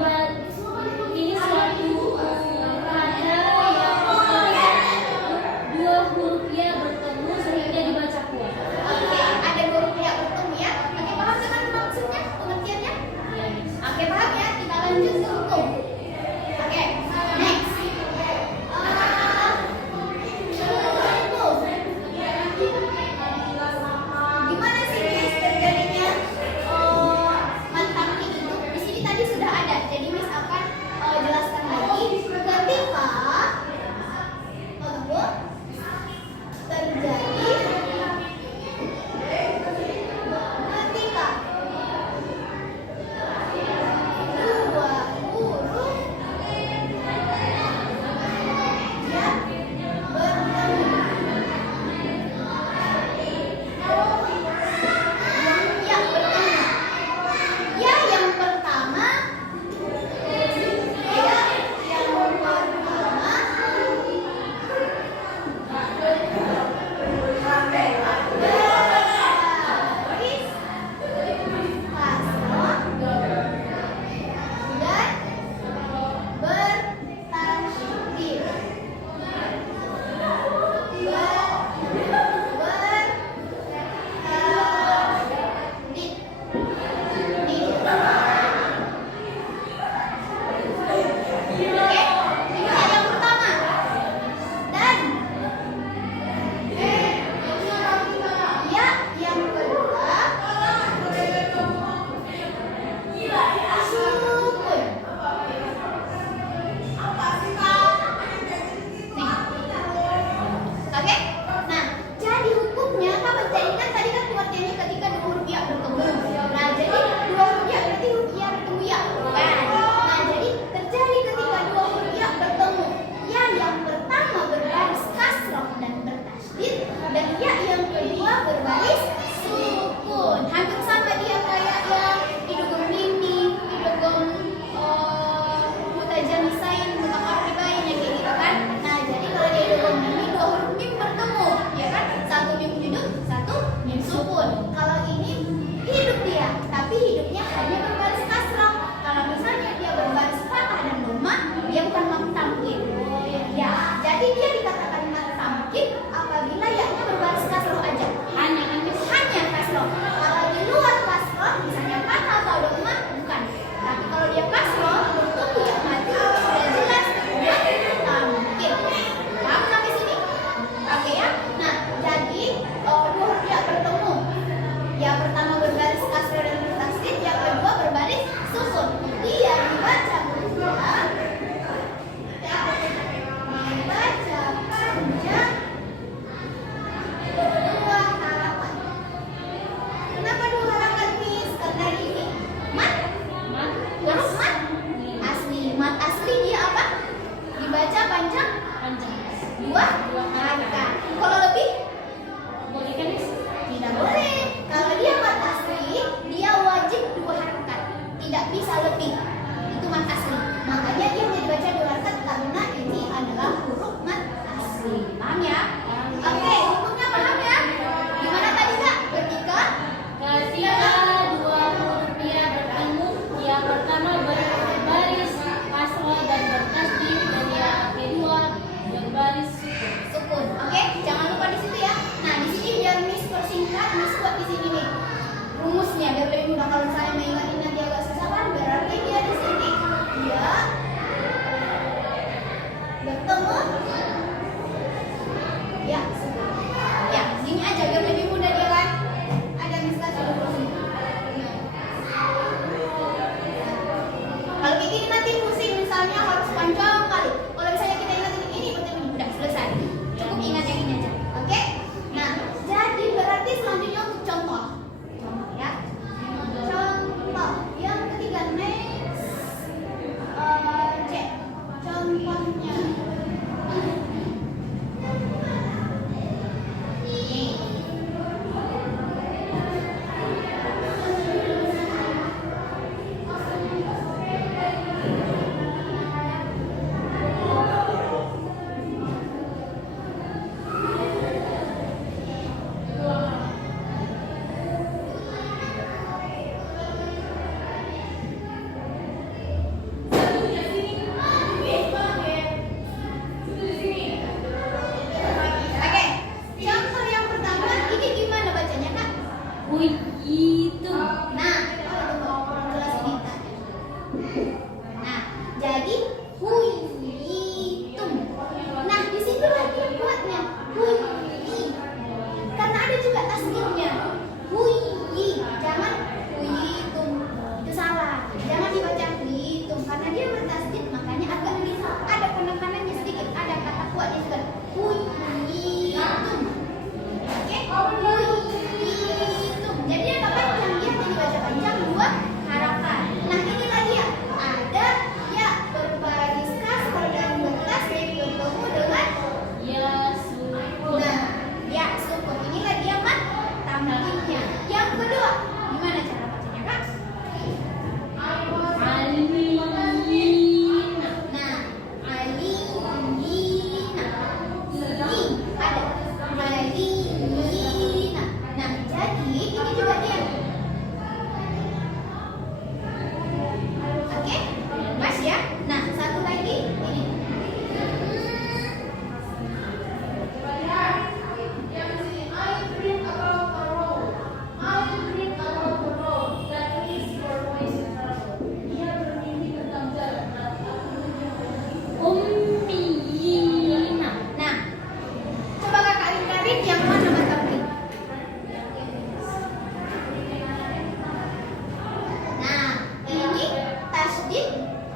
ini suatu tanda yang dua hurufnya bertemu sehingga dibaca kuat. Oke, ada dua huruf yang bertemu ya. Oke, paham dengan maksudnya, pengertiannya? Oke, paham ya. Kita lanjut ke hukum. Oke, next. Gimana sih guys terjadinya mantan itu? Di sini tadi sudah ada. Jadi Miss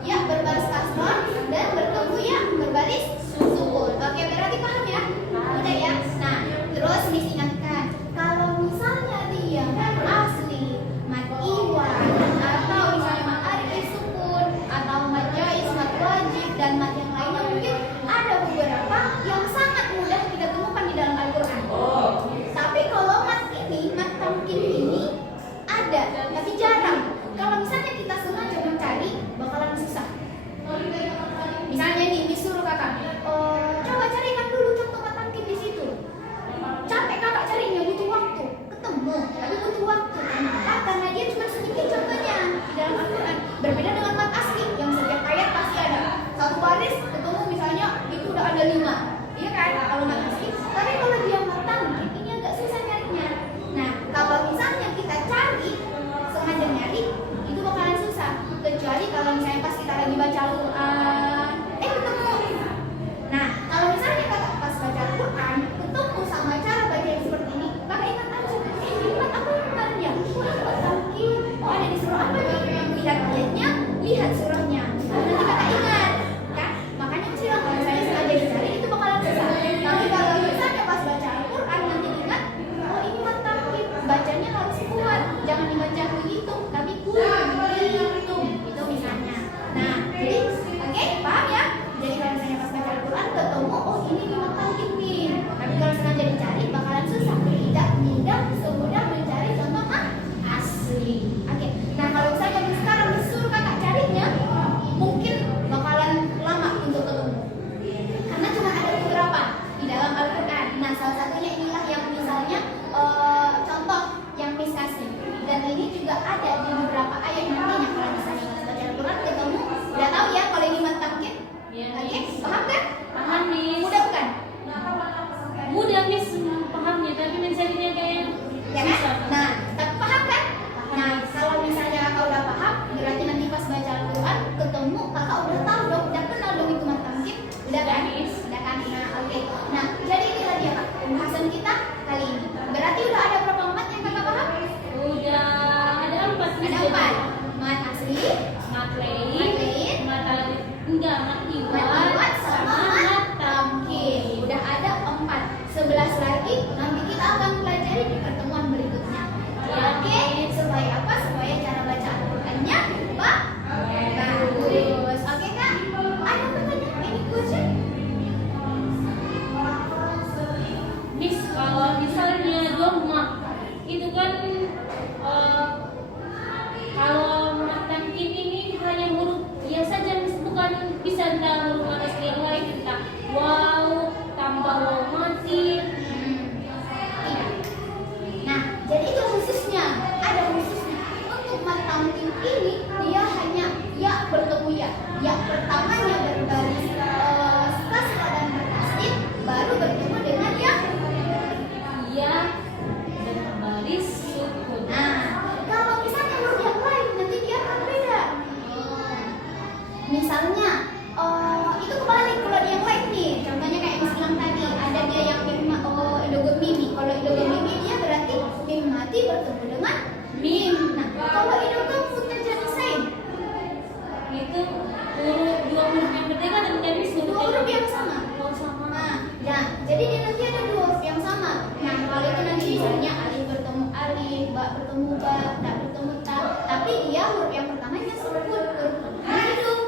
ya berbaris kasroh, dan bertemu ya berbaris sukun. Oke, berarti paham ya? Udah ya. Nah, terus diingatkan kalau misalnya dia asli mat iwan atau misalnya mat arif sukun atau mat jaiz, mat wajib dan mat yang lainnya, mungkin ada beberapa yang sangat mudah kita temukan di dalam Al-Quran. Tapi kalau mat ini, mat tamkin ini ada, tapi jarang. Kalau misalnya kita sengaja mencari, bakalan susah. Misalnya nih, disuruh kakak, coba carikan dulu contoh mat tamkin di situ. Capek kakak carinya, butuh waktu. Ketemu, tapi butuh waktu. Kenapa? Karena dia cuma sedikit contohnya di dalam Al-Quran. Berbeda dengan mat asli yang setiap ayat pasti ada. Satu baris ketemu misalnya itu udah ada 5. Iya kan? Kalau mat asli. Tapi kalau dia mat tamkin ini agak susah nyarinya. Nah, kalau misalnya kita cari sengaja nyari, itu bakalan susah. Kecuali kalau misalnya pas kita lagi baca Al-Quran, ketemu. Nah, kalau misalnya kakak pas baca Al-Quran ketemu sama cara baca yang seperti ini, kakak ingat aja, ingat apa yang kemarin ya? Ini mat tamkin. Oh, ada di surah apa nih? Lihat ayatnya, lihat surahnya. Nanti kakak ingat, kan? Makanya mesti kalau misalnya sengaja dicari itu bakalan susah. Tapi kalau misalnya pas baca Al-Quran nanti ingat, oh ini mat tamkin, bacanya harus kuat, jangan dibaca begitu, tapi kuat gitu, itu misalnya. Nah, jadi oke, paham ya? Jadi kalau misalnya pas baca Al-Quran ketemu, oh ini mat tamkin nih. Tapi kalau sengaja dicari bakalan susah, tidak mudah semudah mencari contoh mat asli. Oke, nah kalau misalnya sekarang disuruh kakak carinya, mungkin bakalan lama untuk ketemu. Karena cuma ada beberapa di dalam Al-Quran. Nah, salah satunya inilah yang misalnya contoh yang Miss kasih. Dan ini juga ada di beberapa ayat nantinya kalau misalnya pas baca Al-Quran ketemu. Udah tahu ya kalau ini mat tamkin? Iya, Oke, Miss. paham kan? Paham, Miss. Mudah bukan? Mudah, Miss, pahamnya, tapi mencarinya kayak Ya kan? susah. Nah, tapi paham kan? Nah, kalau misalnya kakak udah paham, berarti nanti pas baca Al-Quran ketemu, kakak udah tahu dong, udah kenal dong itu mat tamkin. Udah kan? Udah kan? Nah, oke. Nah, jadi inilah dia kak pembahasan kita kali ini. Berarti udah ada berapa mat yang kakak paham? Udah ada 4, Miss. Ada 4. Mat asli, Mat lain, lain, mat alif, enggak, mat mat iwan, iwan, sama mat tamkin. Udah ada 4. 11 lagi nanti kita akan pelajari di pertemuan berikutnya. Oke, supaya apa? Supaya cara baca Al-Qur'annya bagus. Oke kak? Ada pertanyaan? Any question? Miss, kalau misalnya dogma itu kan kalau mat tamkin ini hanya huruf ya saja, Miss, bukan bisa entah huruf mat asli yang lain, entah waw tambah waw mati. Tidak. Nah, jadi itu khususnya, ada khususnya. Untuk mat tamkin ini dia hanya ya bertemu ya. Ya pertamanya berbaris kasrah dan bertasdid, baru bertemu dengan ya. Ya dan berbaris sukun. Nah, kalau misalnya huruf yang lain nanti dia akan beda. Misalnya, itu kebalik kalau dia yang lain nih. Contohnya kayak Miss bilang tadi, ada dia yang idgham mimi. Kalau idgham mimi dia berarti mim mati bertemu dengan mim. Nah, kalau idgham mutajanisain Itu dua huruf yang berbeda dan Miss dua huruf yang sama. Oh, sama. Nah, jadi dia nanti ada 2 huruf yang sama. Nah, kalau itu nanti misalnya alif bertemu alif, ba bertemu ba, ta bertemu ta. Tapi dia huruf yang pertamanya sukun, huruf hidup.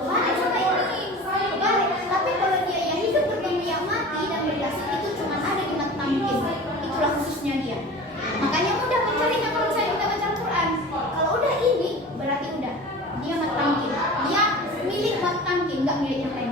Kebalik sama ini. Kebalik. Tapi kalau dia yang hidup bertemu yang mati dan berdasar itu cuma ada di mat tamkin. Itulah khususnya dia. Makanya mudah mencarinya kalau misalnya kita baca Al-Quran. Kalau udah ini berarti udah dia mat tamkin. Dia milik mat tamkin, nggak milik yang lain.